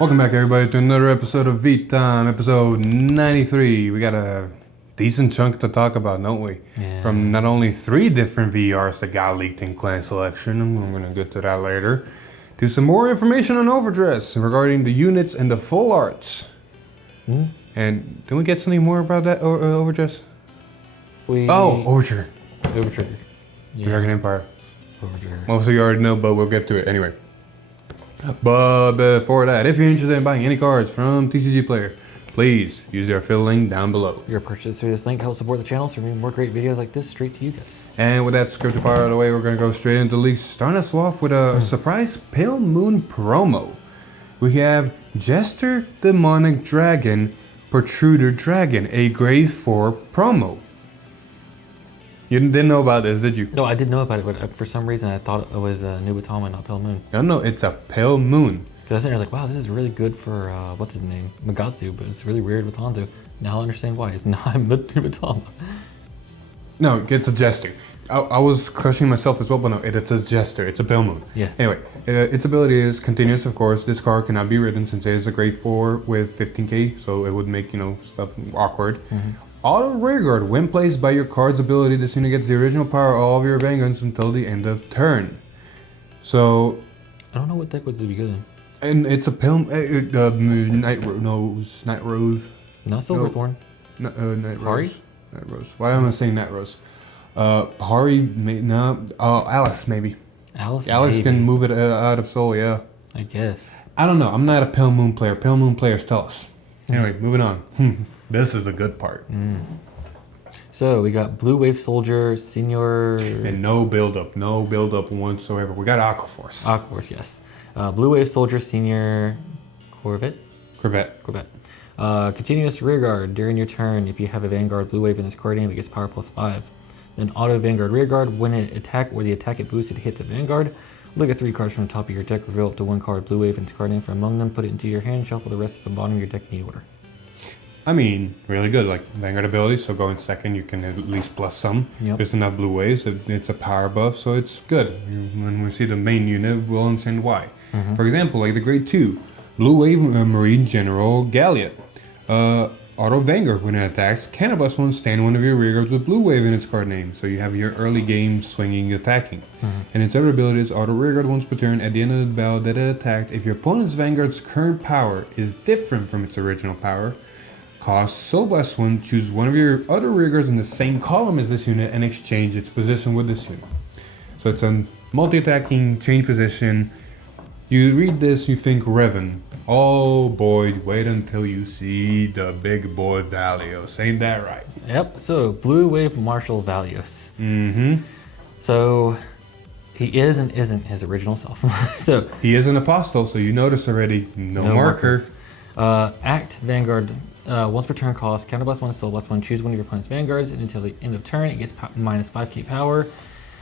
Welcome back, everybody, to another episode of V-Time, episode 93. We got a decent chunk to talk about, don't we? Yeah. From not only 3 different VRs that got leaked in clan selection, and we're going to get to that later, to some more information on Overdressed regarding the units and the full arts. Mm. And didn't we get something more about that Overdressed? Overture. The Dragon Empire. Overture. Most of you already know, but we'll get to it anyway. But before that, if you're interested in buying any cards from TCG Player, please use their affiliate link down below. Your purchase through this link helps support the channel, so bring more great videos like this straight to you guys. And with that scripted part out of the way, we're going to go straight into the leaks. Starting us off with a surprise Pale Moon promo. We have Jester Demonic Dragon, Protruder Dragon, a grade 4 promo. You didn't know about this, did you? No, I did know about it, but for some reason I thought it was Nubatama, not Pale Moon. No, it's a Pale Moon. Because I was like, wow, this is really good for, what's his name? Magatsu, but it's really weird with Hanzo. Now I understand why. It's not Nubatama. No, it's a Jester. I was questioning myself as well, but no, it's a Jester. It's a Pale Moon. Yeah. Anyway, its ability is continuous, of course. This card cannot be written since it is a grade 4 with 15k, so it would make, stuff awkward. Mm-hmm. Auto Rearguard, when placed by your card's ability, this unit gets the original power of all of your vanguards until the end of turn. So... I don't know what deck would be good in. And it's a Pale... Night Rose. Not Silverthorn. Night Rose. Hari? Night Rose. Why am I saying Night Rose? Hari, Alice, maybe. Alice Alice can move it out of Soul, yeah. I guess. I don't know. I'm not a Pale Moon player. Pale Moon players tell us. Anyway, moving on. This is the good part. So we got Blue Wave Soldier, Senior... And no build-up whatsoever. We got Aquaforce. Aquaforce, yes. Blue Wave Soldier, Senior... Corvette. Continuous Rearguard. During your turn, if you have a Vanguard Blue Wave in this card name, it gets power +5. Then Auto Vanguard Rearguard. When it attack or the attack it boosted hits a Vanguard, look at 3 cards from the top of your deck, reveal up to 1 card Blue Wave in its card name from among them, put it into your hand, shuffle the rest to the bottom of your deck in any order. I mean, really good. Like Vanguard ability, so going second, you can at least plus some. Yep. There's enough blue waves. It's a power buff, so it's good. When we see the main unit, we'll understand why. For example, like the grade 2, Blue Wave Marine General Galliot. Auto Vanguard, when it attacks, can +1 stand one of your rearguards with Blue Wave in its card name. So you have your early game swinging attacking. And its other ability is Auto Rearguard once per turn. At the end of the battle that it attacked, if your opponent's Vanguard's current power is different from its original power, cost Soul Blast 1, choose one of your other rearguards in the same column as this unit and exchange its position with this unit. So it's a multi-attacking change position. You read this, you think Revan. Oh boy, wait until you see the big boy Valios. Ain't that right? Yep, so Blue Wave Marshal Valios. Mm-hmm. So he is and isn't his original self. So he is an apostle, so you notice already, no marker. Act Vanguard, once per turn cost, counter +1, soul +1, choose one of your opponent's Vanguards, and until the end of turn, it gets -5k power,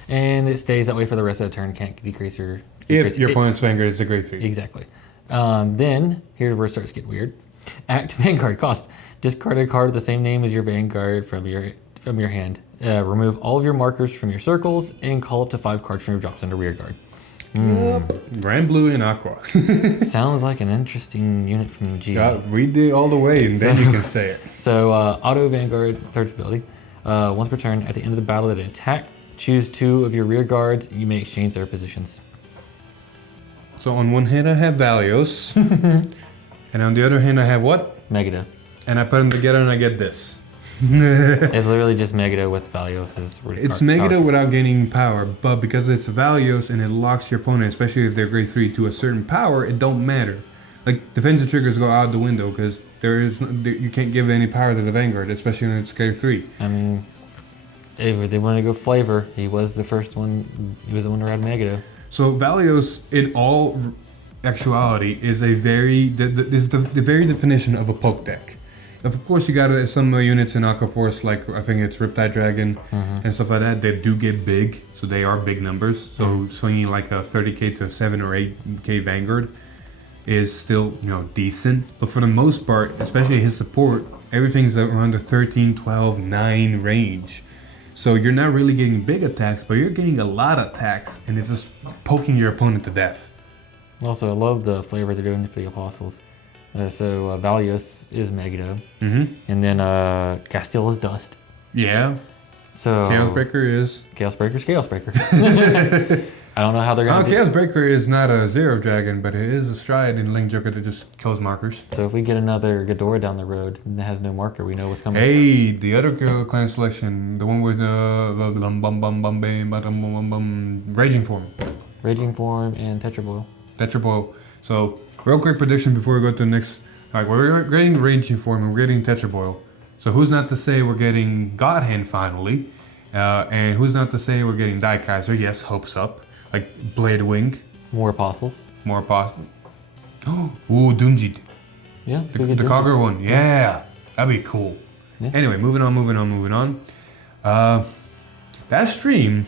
and it stays that way for the rest of the turn, can't decrease or... If your opponent's Vanguard is a grade 3. Exactly. Then, here's where it starts to get weird. Act Vanguard cost, discard a card of the same name as your Vanguard from your hand. Remove all of your markers from your circles, and call up to 5 cards from your drops under Rearguard. Grand Blue and Aqua. Sounds like an interesting unit from Giga. Yeah, read it all the way, and then you can say it. So, Auto Vanguard, third ability. Once per turn, at the end of the battle that it attacked, choose 2 of your rear guards. You may exchange their positions. So on one hand I have Valios, and on the other hand I have what? Megiddo. And I put them together and I get this. It's literally just Megiddo with Valios. It's Megiddo without gaining power, but because it's Valios and it locks your opponent, especially if they're grade 3, to a certain power, it don't matter. Like, defensive triggers go out the window because you can't give any power to the Vanguard, especially when it's grade 3. I mean, if they want to go flavor, he was the first one, he was the one to ride Megiddo. So Valios, in all actuality, is the very definition of a poke deck. Of course, you got some units in Aquaforce, like I think it's Riptide Dragon and stuff like that. They do get big, so they are big numbers. So swinging like a 30k to a 7 or 8k Vanguard is still decent. But for the most part, especially his support, everything's around the 13, 12, 9 range. So you're not really getting big attacks, but you're getting a lot of attacks, and it's just poking your opponent to death. Also, I love the flavor they're doing for the Apostles. Valios is Megiddo. Mm-hmm. And then Castile is Dust. Yeah. So Chaos Breaker is... Chaos Breaker's Chaos Breaker. I don't know how they're going to Chaos Breaker is not a zero dragon, but it is a stride in Link Joker that just kills markers. So if we get another Ghidorah down the road and it has no marker, we know what's coming. Hey, the other clan selection, the one with Raging Form. Raging Form and Tetra Boil. Tetra Boil. So, real quick prediction before we go to the next. Alright, we're getting Raging Form and we're getting Tetra Boil. So who's not to say we're getting God Hand finally? And who's not to say we're getting Dai Kaiser? Yes, hopes up. Like Blade Wing. More apostles. More possible. Ooh, Dunjid. Yeah. The Cogger one. Yeah. That'd be cool. Yeah. Anyway, moving on. That stream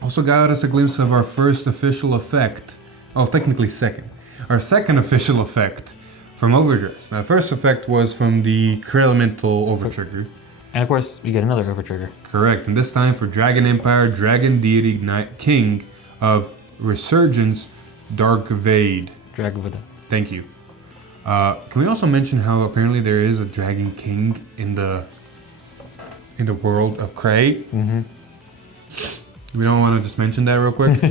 also got us a glimpse of our first official effect. Oh, technically second. Our second official effect from Overdressed. Now, the first effect was from the Elemental Overtrigger. And of course, we get another Overtrigger. Correct, and this time for Dragon Empire, Dragon Deity Knight, King of Resurgence, Dark Vade. Dragavada. Thank you. Can we also mention how apparently there is a Dragon King in the world of Cray? Mm-hmm. We don't want to just mention that real quick?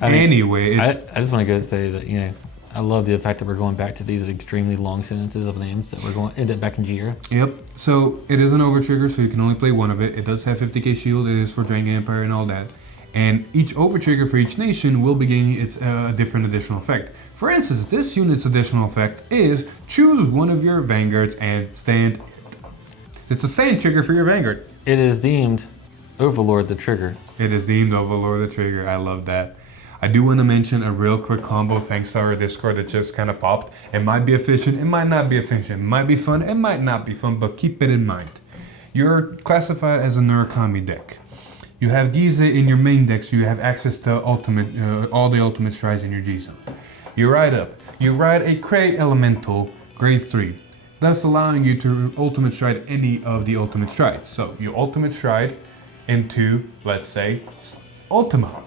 Anyway, I just want to go say that, I love the fact that we're going back to these extremely long sentences of names that we're going to end up back in Giga. Yep. So it is an Overtrigger, so you can only play one of it. It does have 50k shield. It is for Dragon Empire and all that. And each Overtrigger for each nation will be gaining its different additional effect. For instance, this unit's additional effect is choose one of your vanguards and stand. It's the same trigger for your vanguard. It is deemed Overlord the trigger. It is deemed Overlord the trigger. I love that. I do want to mention a real quick combo thanks to our Discord that just kind of popped. It might be efficient, it might not be efficient, it might be fun, it might not be fun, but keep it in mind. You're classified as a Murakami deck. You have Giza in your main deck, so you have access to all the ultimate strides in your G zone. You ride up. You ride a Cray Elemental, grade 3, thus allowing you to ultimate stride any of the ultimate strides. So you ultimate stride into, let's say, Ultima.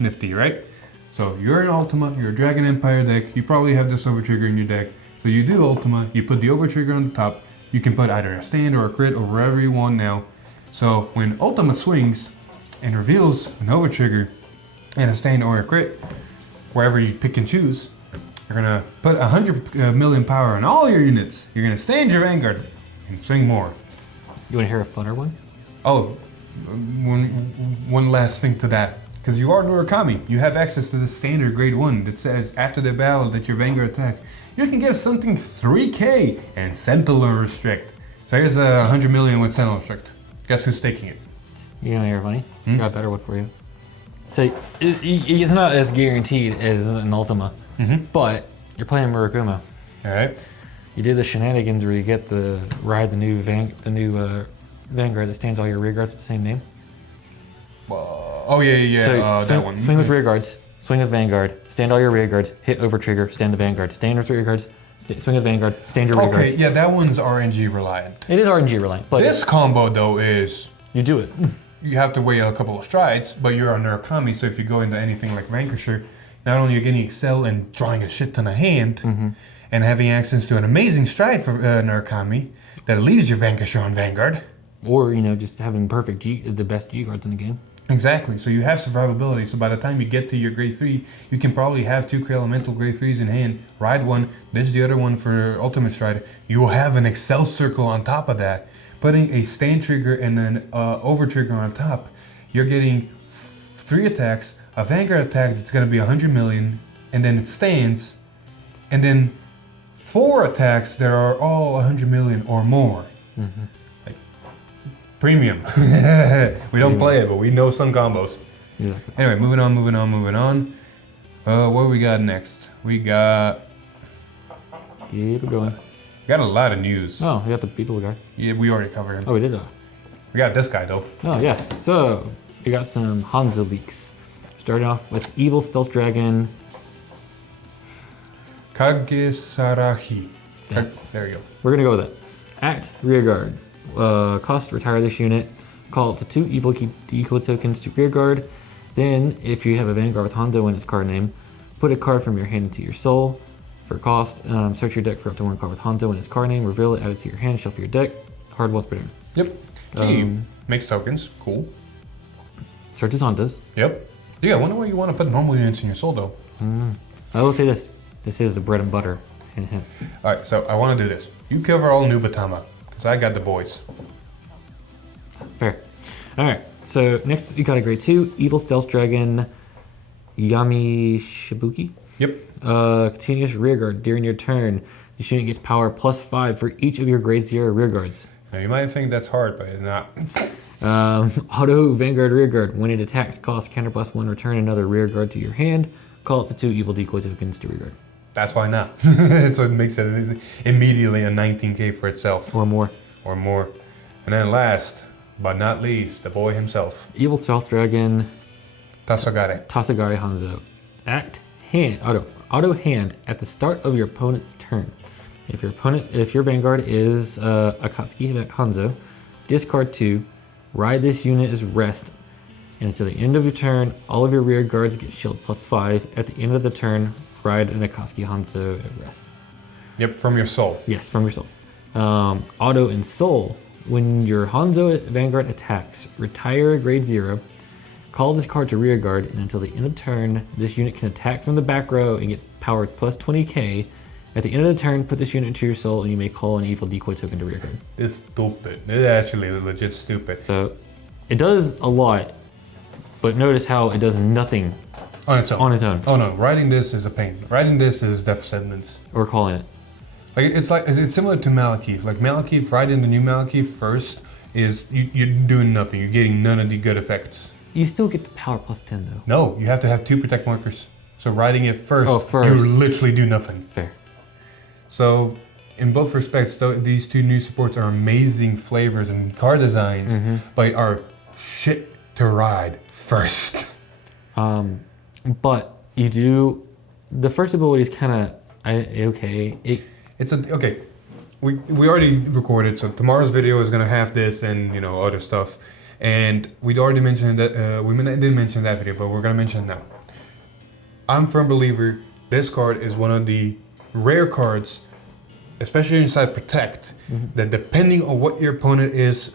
Nifty, right? So you're in Ultima, you're a Dragon Empire deck, you probably have this Overtrigger in your deck. So you do Ultima, you put the Overtrigger on the top, you can put either a stand or a crit or wherever you want now. So when Ultima swings and reveals an Overtrigger and a stand or a crit, wherever you pick and choose, you're gonna put 100 million power on all your units. You're gonna stand your Vanguard and swing more. You want to hear a funner one? Oh, one last thing to that. Because you are Murakami, you have access to the standard grade 1 that says after the battle that your Vanguard attack, you can give something 3k and Sentinel Restrict. So here's 100 million with Sentinel Restrict. Guess who's taking it? You want to hear funny? Got a better one for you. So it's not as guaranteed as an Ultima, but you're playing Murakuma. Alright. You do the shenanigans where you get the ride the new Vanguard that stands all your rear guards with the same name. Oh yeah, So that one. Swing with rear guards, swing with Vanguard, stand all your rear guards, hit over trigger, stand the Vanguard, stand with rear guards, swing with Vanguard, stand your rear guards. Okay, yeah, that one's RNG reliant. It is RNG reliant, but This combo though is you do it. you have to wait a couple of strides, but you're on Murakami, so if you go into anything like Vanquisher, not only you're getting Excel and drawing a shit ton of hand, and having access to an amazing stride for Murakami that leaves your Vanquisher on Vanguard. Or, just having the best G guards in the game. Exactly, so you have survivability, so by the time you get to your grade 3, you can probably have 2 Elemental grade 3s in hand, ride one, ditch the other one for Ultimate Stride, you will have an Excel circle on top of that. Putting a stand trigger and an over trigger on top, you're getting 3 attacks, a Vanguard attack that's going to be 100 million, and then it stands, and then 4 attacks that are all 100 million or more. Like, premium. We don't play it, but we know some combos. Exactly. Anyway, moving on. What do we got next? We got Keep it going. a lot of news. Oh, we got the Beetle guy. Yeah, we already covered him. Oh, we did that. We got this guy though. Oh, yes. So, we got some Hanzo leaks. Starting off with Evil Stealth Dragon. Kagesarahi. Yeah. There you go. We're going to go with it. Act Rearguard. Cost, retire this unit. Call it to 2 equal tokens to Rearguard. Then, if you have a Vanguard with Hanzo in its card name, put a card from your hand into your soul. For cost, search your deck for up to 1 card with Hanzo and its card name, reveal it, add it to your hand, shuffle your deck. Hard once per turn. Yep. Makes tokens. Cool. Searches Hanzo's. Yep. Yeah, I wonder why you want to put normal units in your soul, though. I will say this. This is the bread and butter. Hint, hint. Alright, so I want to do this. You cover all Nubatama, because I got the boys. Fair. Alright, so next we got a grade 2, Evil Stealth Dragon, Yami Shibuki. Yep. Continuous rearguard during your turn. This unit gets power +5 for each of your grade 0 rearguards. Now, you might think that's hard, but it's not. Auto Vanguard Rearguard. When it attacks, cost counter +1, return another rearguard to your hand. Call it the 2 evil decoy tokens to rearguard. That's why not. So it makes it immediately a 19k for itself. Or more. Or more. And then last, but not least, the boy himself. Evil Stealth Dragon. Tasagare. Tasagare Hanzo. Auto hand at the start of your opponent's turn. If your Vanguard is Akatsuki Hanzo, discard 2, ride this unit as rest, and until the end of your turn, all of your rear guards get shield +5. At the end of the turn, ride an Akatsuki Hanzo at rest. Yep, from your soul. Yes, from your soul. Auto and Soul. When your Hanzo Vanguard attacks, retire a grade 0, call this card to rear guard, and until the end of turn, this unit can attack from the back row and gets powered +20k. At the end of the turn, put this unit into your soul, and you may call an evil decoy token to rear guard. It's stupid. It's actually legit stupid. So, it does a lot, but notice how it does nothing on its own. On its own. Oh no, writing this is a pain. Writing this is death sentence. Or calling it. It's similar to Malekith. Like Malekith, writing the new Malekith first is you're doing nothing. You're getting none of the good effects. You still get the power +10 though. No, you have to have 2 protect markers. So writing it first, you literally do nothing. Fair. So in both respects, these 2 new supports are amazing flavors and card designs, but are shit to ride first. But you do, the first ability is kind of okay. Okay. We already recorded, so tomorrow's video is gonna have this and other stuff. And we'd already mentioned that we didn't mention that video, but we're gonna mention it now. I'm a firm believer this card is one of the rare cards, especially inside Protect, that depending on what your opponent is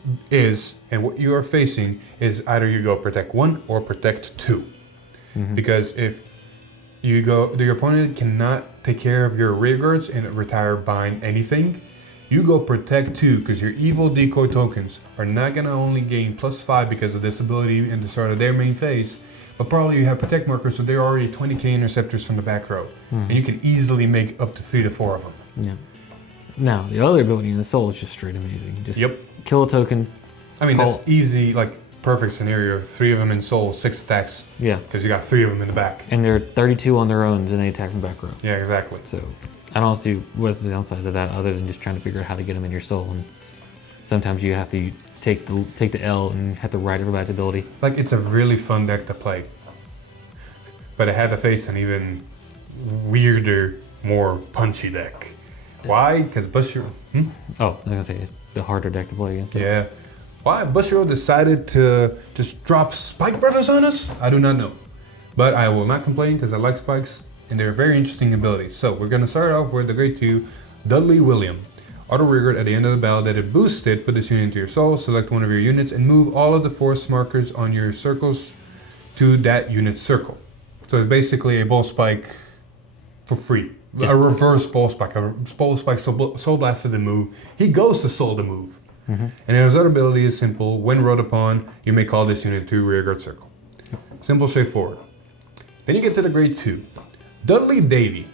and what you are facing, is either you go Protect 1 or Protect 2. Because if you go, your opponent cannot take care of your rear guards and retire bind anything, you go Protect 2 because your evil decoy tokens are not gonna only gain +5 because of this ability in the start of their main phase, but probably you have protect markers, so they're already 20k interceptors from the back row, and you can easily make up to 3 to 4 of them. Yeah. Now the other ability in the soul is just straight amazing. Just kill a token. I mean that's easy, like perfect scenario. 3 of them in soul, 6 attacks. Yeah. Because you got 3 of them in the back. And they're 32 on their own, and they attack from the back row. Yeah, exactly. So I don't see what's the downside of that other than just trying to figure out how to get them in your soul. And sometimes you have to take the L and have to ride everybody's ability. Like it's a really fun deck to play. But it had to face an even weirder, more punchy deck. Why? Because Bushiro... Oh, I was gonna say it's the harder deck to play against. Yeah. Why Bushiro decided to just drop Spike Brothers on us? I do not know. But I will not complain because I like spikes and they're very interesting abilities. So we're gonna start off with the grade 2, Dudley William. Auto rearguard at the end of the battle that it boosted, put this unit into your soul, select one of your units and move all of the force markers on your circles to that unit's circle. So it's basically a ball spike for free. Yeah. A reverse ball spike. A ball spike soul blasted the move. He goes to soul the move. And his other ability is simple. When rolled upon, you may call this unit to rearguard circle. Simple, straightforward. Then you get to the grade 2. Dudley Davy.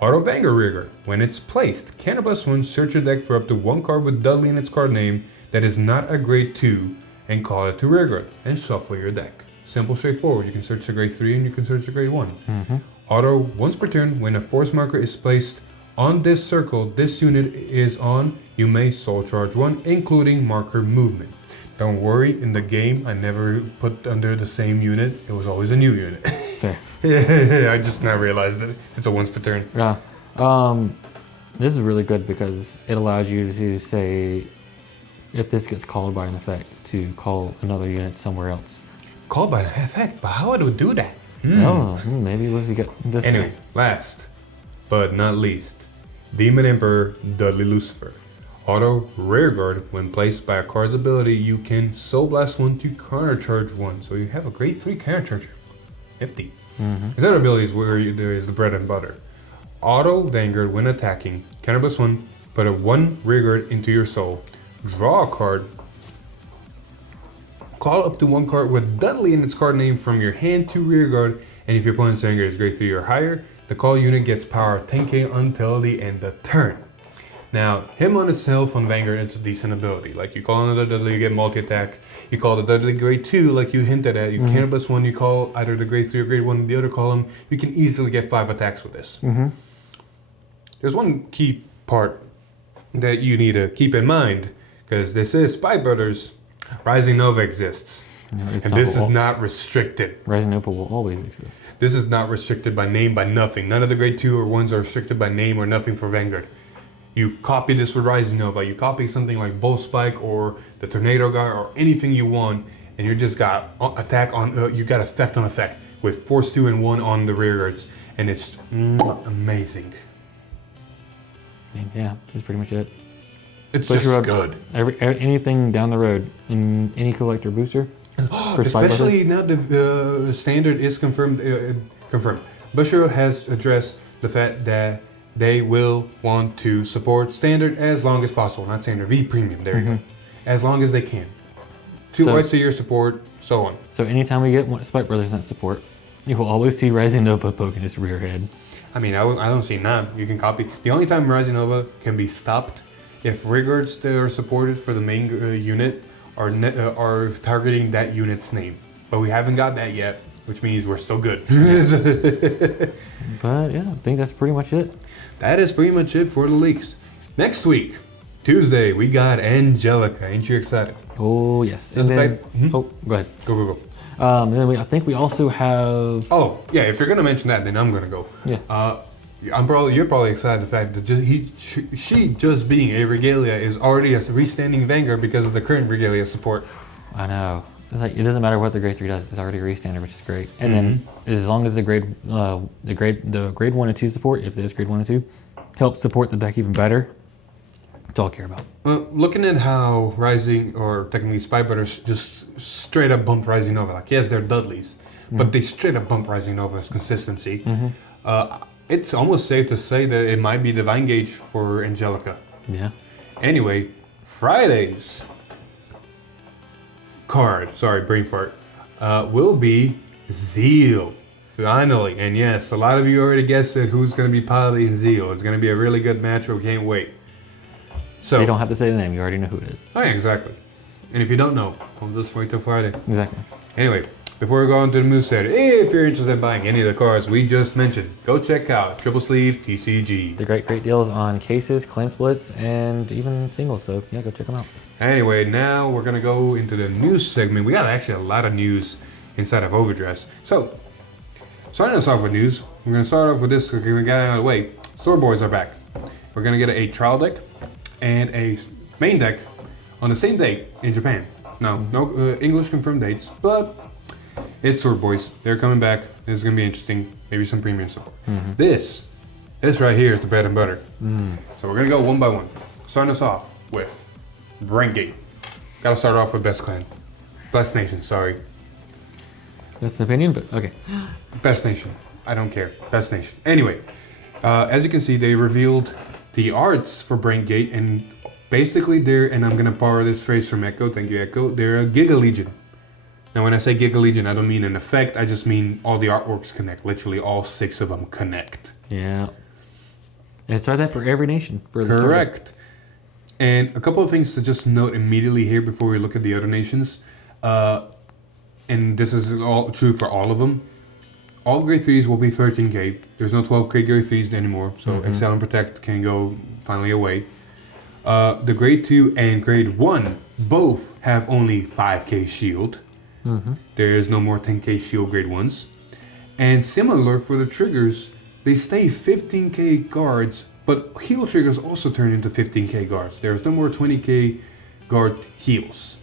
Auto Vanguard rearguard. When it's placed, can +1, search your deck for up to 1 card with Dudley in its card name that is not a grade 2 and call it to rearguard and shuffle your deck. Simple, straightforward. You can search the grade 3 and you can search the grade 1. Auto, once per turn, when a force marker is placed on this circle this unit is on, you may soul charge 1, including marker movement. Don't worry, in the game, I never put under the same unit. It was always a new unit. Okay. I just now realized that it's a once per turn. Yeah. This is really good because it allows you to say, if this gets called by an effect, to call another unit somewhere else. Called by an effect? But how would it do that? Oh, maybe once you get this. Anyway, last. but not least, Demon Emperor Dudley Lucifer. Auto rearguard when placed by a card's ability, you can Soul Blast one to countercharge one. So you have a grade 3 countercharger. Nifty. His other abilities where there is the bread and butter. Auto Vanguard when attacking, counter plus one, put a 1 rearguard into your soul. Draw a card. Call up to 1 card with Dudley in its card name from your hand to rearguard, and if your opponent's Vanguard is grade 3 or higher, the call unit gets power 10k until the end of turn. Now, him on itself on Vanguard is a decent ability. Like you call another Dudley, you get multi-attack. You call the Dudley grade 2, like you hinted at. You counter plus 1, you call either the grade 3 or grade 1 in the other column. You can easily get 5 attacks with this. There's one key part that you need to keep in mind, because this is Spy Brothers. Rising Nova exists. And this is not restricted. Rising Nova will always exist. This is not restricted by name, by nothing. None of the grade 2 or 1s are restricted by name or nothing for Vanguard. You copy this with Rising Nova, you copy something like Bull Spike or the Tornado Guy or anything you want, and you just got attack on, you got effect on effect with Force 2 and 1 on the rear guards, and it's amazing. And yeah, that's pretty much it. It's just good. Anything down the road in any collector booster. Especially now the standard is confirmed. Confirmed. Bushiroad has addressed the fact that they will want to support standard as long as possible. Not standard, V premium. There you go. As long as they can. 2 twice a year support, so on. So anytime we get Spike Brothers Net support, you will always see Rising Nova poking its rear head. I mean, I don't see none. You can copy. The only time Rising Nova can be stopped if rearguards that are supported for the main unit are targeting that unit's name. But we haven't got that yet, which means we're still good. But yeah, I think that's pretty much it. That is pretty much it for the leaks. Next week, Tuesday, we got Angelica. Ain't you excited? Oh, yes. And then, oh, go ahead. Go. Then I think we also have... Oh, yeah, if you're going to mention that, then I'm going to go. Yeah. You're probably excited the fact that she just being a Regalia is already a restanding Vanguard because of the current Regalia support. I know. It's like, it doesn't matter what the grade 3 does. It's already a restander, which is great. And then as long as the grade 1 and 2 support, if it is grade 1 and 2, helps support the deck even better. That's all I care about. Looking at how Rising, or technically Spy Brothers, just straight up bump Rising Nova. Like, yes, they're Dudleys, but they straight up bump Rising Nova's consistency. It's almost safe to say that it might be Divine Gauge for Angelica. Yeah. Anyway, Friday's card, sorry, brain fart, will be Zeal. Finally. And yes, a lot of you already guessed it, who's going to be piloting Zeal. It's going to be a really good match. We can't wait. So you don't have to say the name. You already know who it is. Oh, yeah, exactly. And if you don't know, well, just wait till Friday. Exactly. Anyway, before we go on to the moveset, if you're interested in buying any of the cards we just mentioned, go check out Triple Sleeve TCG. They're great deals on cases, clan splits, and even singles. So yeah, go check them out. Anyway, now we're gonna go into the news segment. We got actually a lot of news inside of Overdressed. So, starting us off with news, we're gonna start off with this because we got it out of the way. Sword Boys are back. We're gonna get a trial deck and a main deck on the same day in Japan. Now, no English confirmed dates, but it's Sword Boys. They're coming back. This is gonna be interesting. Maybe some premium support. This right here is the bread and butter. So we're gonna go one by one. Starting us off with Rank Gate. Gotta start off with Best Clan. Best Nation, sorry. That's the opinion, but okay. Best Nation. I don't care. Best Nation. Anyway, as you can see, they revealed the arts for Brain Gate, and basically they're, and I'm going to borrow this phrase from Echo, thank you Echo, they're a Giga Legion. Now when I say Giga Legion, I don't mean an effect, I just mean all the artworks connect. Literally all 6 of them connect. Yeah. And it's like that for every nation. Correct. And a couple of things to just note immediately here before we look at the other nations. And this is all true for all of them. All grade 3s will be 13k. There's no 12k grade 3s anymore, so Excel and Protect can go finally away. The grade 2 and grade 1 both have only 5k shield. There is no more 10k shield grade 1s. And similar for the triggers, they stay 15k guards, but heal triggers also turn into 15k guards. There's no more 20k guard heals.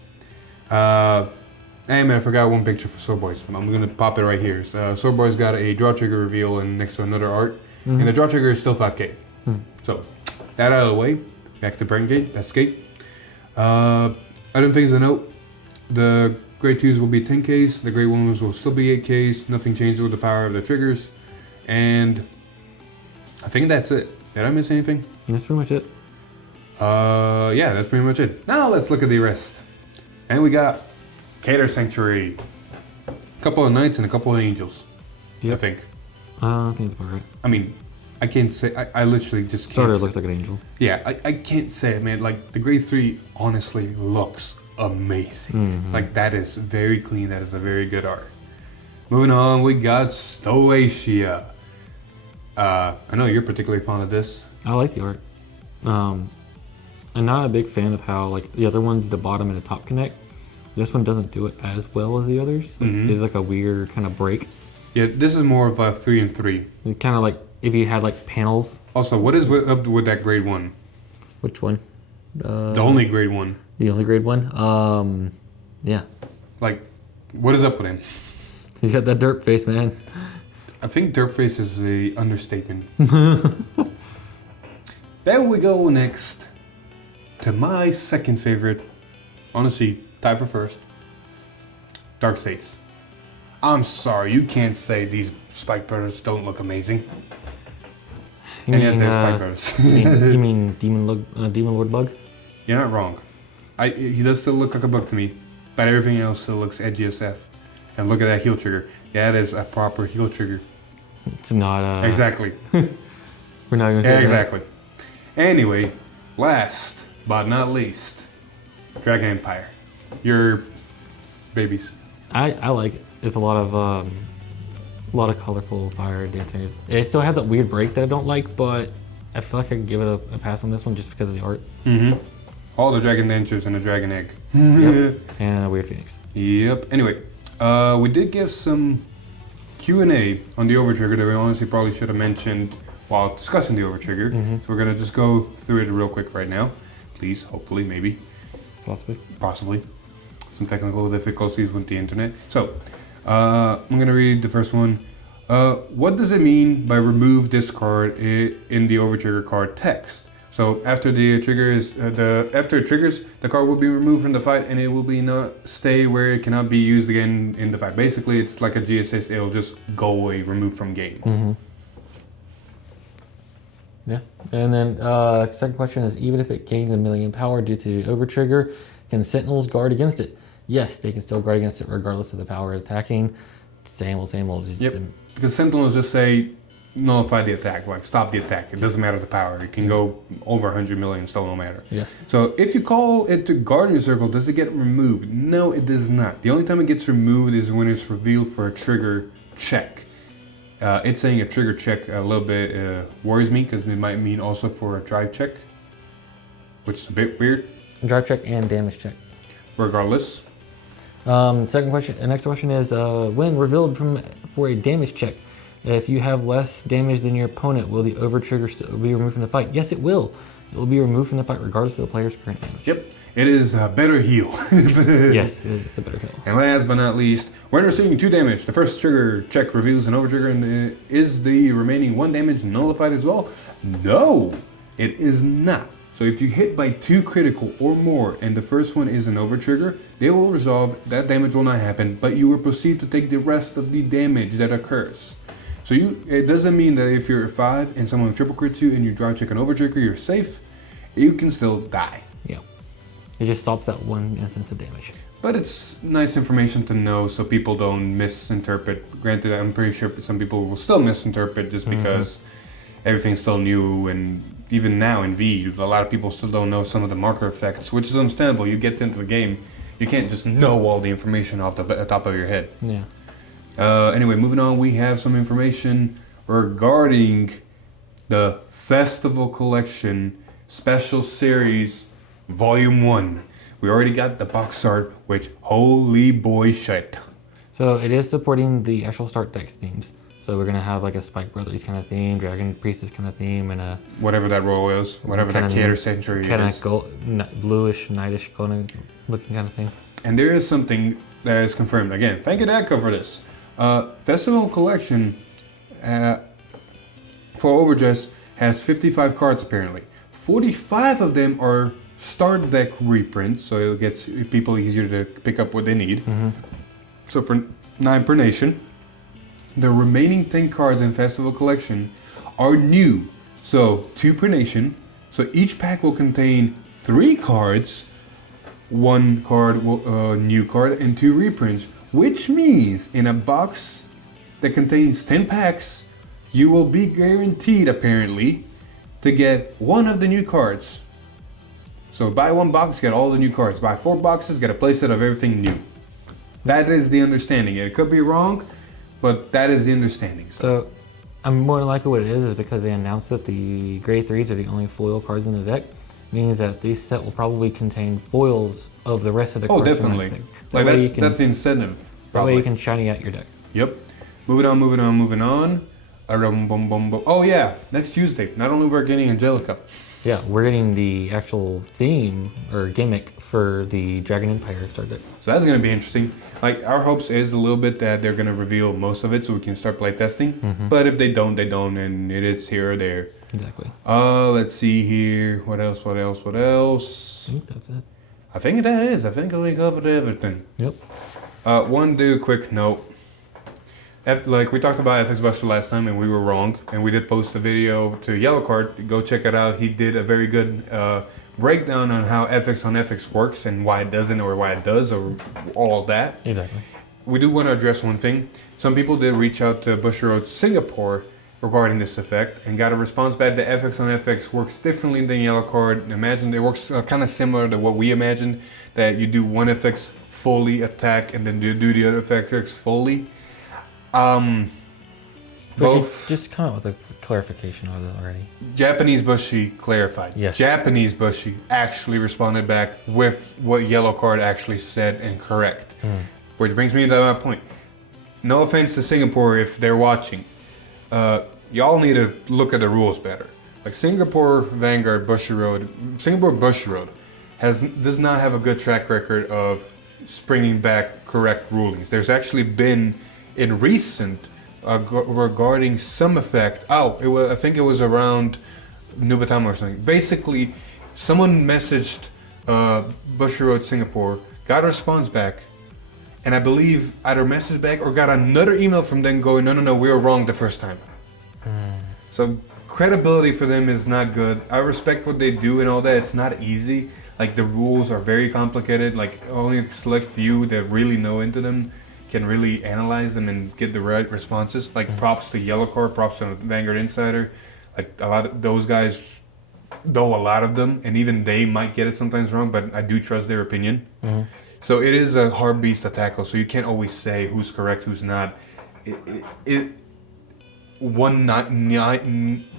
Hey man, I forgot one picture for Sword Boys. I'm gonna pop it right here. Sword Boys got a draw trigger reveal and next to another art. and the draw trigger is still 5k. So, that out of the way, back to Brain Gate, best gate. Other things to note, the grade 2s will be 10ks, the grade 1s will still be 8ks, nothing changes with the power of the triggers, and I think that's it. Did I miss anything? That's pretty much it. Yeah, that's pretty much it. Now let's look at the rest. And we got Cater Sanctuary. A couple of knights and a couple of angels. Yep. I think. I think that's about right. I mean, I can't say, I literally just can't Sort of say. looks like an angel. Yeah, I can't say it, man. Like, the grade 3 honestly looks amazing. Like, that is very clean. That is a very good art. Moving on, we got Stoatia. I know you're particularly fond of this. I like the art. I'm not a big fan of how like the other ones, the bottom and the top connect. This one doesn't do it as well as the others. It's like a weird kind of break. Yeah, this is more of a 3 and 3. Kind of like if you had like panels. Also, what is up with that grade 1? Which one? The only grade 1. The only grade one? Yeah. Like, what is up with him? He's got that derp face, man. I think Dirtface is a understatement. There we go next to my second favorite. Honestly, tied for first. Dark States. I'm sorry, you can't say these Spike Brothers don't look amazing. You And yes, they're Spike Brothers. you mean Demon Lord Bug? You're not wrong. He does still look like a bug to me, but everything else still looks edgy as F. And look at that heal trigger. Yeah, that is a proper heal trigger. It's not. Exactly. We're not gonna say Yeah, that. exactly. Anyway, last but not least, Dragon Empire. Your babies. I like it. It's a lot of colorful fire dancing. It still has that weird break that I don't like, but I feel like I can give it a pass on this one just because of the art. All the Dragon Dancers and the Dragon Egg. Yep. And a weird phoenix. Yep. Anyway, we did give some Q&A on the Overtrigger that we honestly probably should have mentioned while discussing the Overtrigger. So we're gonna just go through it real quick right now. Please, hopefully, maybe, possibly. Some technical difficulties with the internet. So, I'm gonna read the first one. What does it mean by remove this card in the Overtrigger card text? So after the trigger is after it triggers, the card will be removed from the fight, and it will be not stay where it cannot be used again in the fight. Basically, it's like a G assist; it'll just go away, removed from game. Yeah. And then second question is, even if it gains 1,000,000 power due to Overtrigger, can Sentinels guard against it? Yes, they can still guard against it regardless of the power attacking. Same old. Yep. Because Sentinels just say nullify the attack, like stop the attack. It doesn't matter the power. It can go over 100 million, still no matter. Yes. So if you call it to guard in your circle, does it get removed? No, it does not. The only time it gets removed is when it's revealed for a trigger check. It's saying a trigger check a little bit worries me because it might mean also for a drive check, which is a bit weird. Drive check and damage check. Regardless. Second question. The next question is, when revealed for a damage check, if you have less damage than your opponent, will the Overtrigger still be removed from the fight? Yes, it will. It will be removed from the fight regardless of the player's current damage. Yep. It is a better heal. Yes, it's a better heal. And last but not least, when receiving 2 damage, the first trigger check reveals an Overtrigger, and is the remaining 1 damage nullified as well? No, it is not. So if you hit by 2 critical or more and the first one is an Overtrigger, they will resolve, that damage will not happen, but you will proceed to take the rest of the damage that occurs. So it doesn't mean that if you're at 5 and someone triple crit you and you drive check an Overtrigger, you're safe. You can still die. Yeah. It just stops that 1 instance of damage. But it's nice information to know so people don't misinterpret. Granted, I'm pretty sure some people will still misinterpret just because everything's still new, and even now in V, a lot of people still don't know some of the marker effects, which is understandable. You get into the game, you can't just know all the information off the top of your head. Yeah. Anyway, moving on, we have some information regarding the Festival Collection Special Series Volume 1. We already got the box art, which holy boy shit. So it is supporting the actual start dex themes. So we're gonna have like a Spike Brothers kind of theme, Dragon Priestess kind of theme, and a whatever that role is, whatever that Cater Sanctuary kind is. of bluish, knightish golden looking kind of thing. And there is something that is confirmed. Again, thank you to Echo for this. Festival Collection for Overdressed has 55 cards apparently. 45 of them are start deck reprints, so it gets people easier to pick up what they need. So for 9 per nation. The remaining 10 cards in Festival Collection are new. So 2 per nation. So each pack will contain 3 cards, 1 card, new card, and 2 reprints. Which means in a box that contains 10 packs, you will be guaranteed apparently to get 1 of the new cards. So buy 1 box, get all the new cards. Buy 4 boxes, get a playset of everything new. That is the understanding. It could be wrong, but that is the understanding. So I'm more than likely what it is because they announced that the grade 3s are the only foil cards in the deck. Means that this set will probably contain foils of the rest of the cards. Oh, definitely. Like that's the incentive. That way you can shiny out your deck. Yep. Moving on. Oh yeah, next Tuesday. Not only we're getting Angelica. Yeah, we're getting the actual theme or gimmick for the Dragon Empire start deck. So that's gonna be interesting. Like our hopes is a little bit that they're gonna reveal most of it so we can start playtesting. But if they don't, they don't, and it is here or there. Exactly. Let's see here. What else? I think that's it. I think that is. I think we covered everything. Yep. Quick note. Like we talked about FX Buster last time and we were wrong, and we did post a video to Yellow Card. Go check it out. He did a very good breakdown on how FX on FX works and why it doesn't or why it does or all that. Exactly. We do want to address one thing. Some people did reach out to Bushiroad Singapore regarding this effect and got a response back that FX on FX works differently than Yellow Card. Imagine it works kind of similar to what we imagined, that you do one FX fully attack and then you do the other FX fully. Both. Just come out with a clarification of it already. Japanese Bushi clarified. Yes. Japanese Bushi actually responded back with what Yellow Card actually said and correct. Which brings me to my point. No offense to Singapore if they're watching. Y'all need to look at the rules better. Like Singapore Vanguard Bushiroad, Singapore Bushiroad does not have a good track record of bringing back correct rulings. There's actually been in recent regarding some effect. I think it was around Nubatama or something. Basically, someone messaged Bushiroad Singapore, got a response back, and I believe either messaged back or got another email from them going, no, we were wrong the first time. So credibility for them is not good. I respect what they do and all that. It's not easy. Like the rules are very complicated. Like only a select few that really know into them can really analyze them and get the right responses. Like props to Yellow Card, props to Vanguard Insider. Like a lot of those guys know a lot of them, and even they might get it sometimes wrong, but I do trust their opinion. So it is a hard beast to tackle, so you can't always say who's correct, who's not. One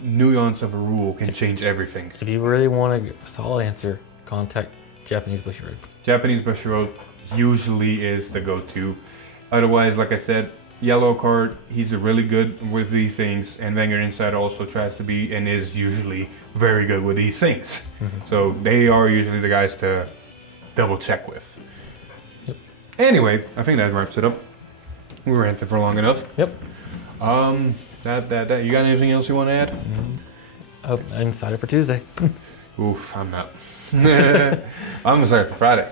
nuance of a rule can change everything. If you really want a solid answer, contact Japanese Bushiroad. Japanese Bushiroad usually is the go-to. Otherwise, like I said, Yellow Card, he's really good with these things, and Vanguard Insider also tries to be and is usually very good with these things. So they are usually the guys to double check with. Yep. Anyway, I think that wraps it up. We were ranting for long enough. Yep. You got anything else you want to add? I'm excited for Tuesday. Oof, I'm not. I'm excited for Friday.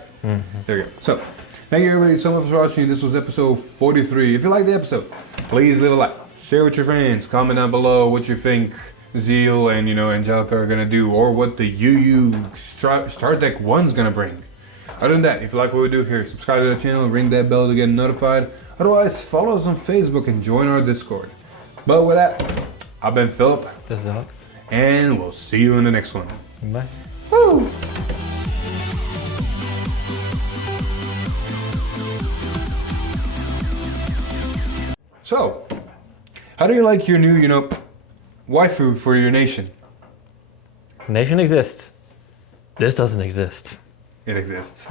There you go. So, thank you everybody so much for watching. This was episode 43. If you liked the episode, please leave a like. Share with your friends. Comment down below what you think Zeal and Angelica are gonna do, or what the UU Start Deck 1's gonna bring. Other than that, if you like what we do here, subscribe to the channel, ring that bell to get notified. Otherwise, follow us on Facebook and join our Discord. But with that, I've been Philip. This is Alex. And we'll see you in the next one. Bye. Woo! So, how do you like your new, waifu for your nation? Nation exists. This doesn't exist. It exists.